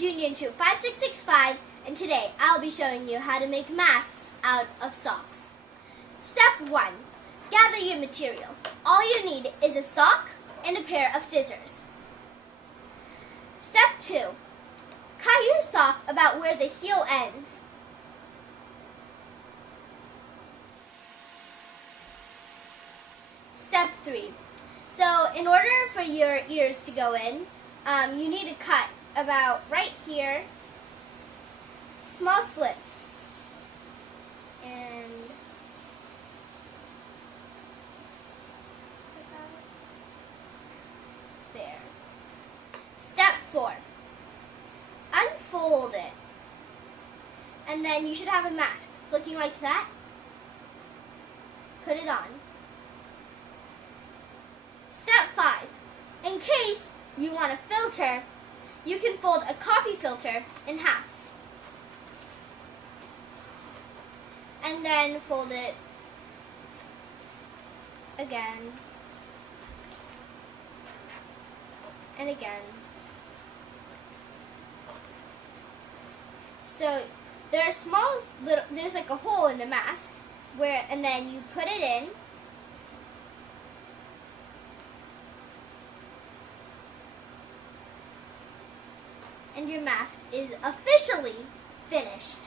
Junior25665, and today I'll be showing you how to make masks out of socks. Step 1. Gather your materials. All you need is a sock and a pair of scissors. Step 2. Cut your sock about where the heel ends. Step 3. So in order for your ears to go in, you need to cut about right here, small slits, and there. Step 4. Unfold it, and then you should have a mask looking like that. Put it on. Step 5. In case you want a filter, you can fold a coffee filter in half. And then fold it again and again. So there's like a hole in the mask and then you put it in. And your mask is officially finished.